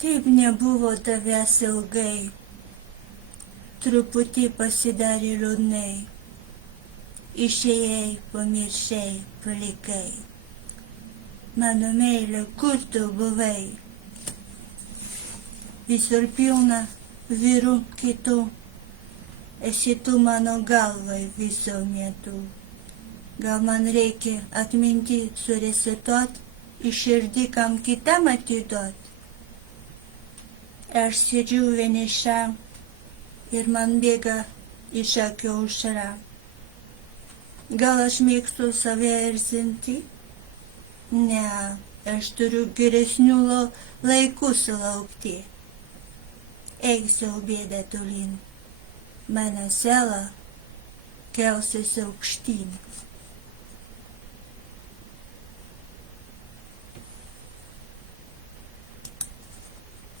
Kaip nebuvo tavęs ilgai, truputį pasidarė liūdnai, išėjai, pamiršai, palikai. Mano meilė, kur tu buvai? Visur pilna vyrų kitų, esi tu mano galvai viso metu. Gal man reikia atminti suresetuot, iš širdį kam kitam atiduot? Aš sėdžiu vieniša ir man bėga iš akių aušra. Gal aš mėgstu save erzinti? Ne, aš turiu geresnių laikų sulaukti. Eik sau bėda tolyn, mano siela kelsis aukštyn.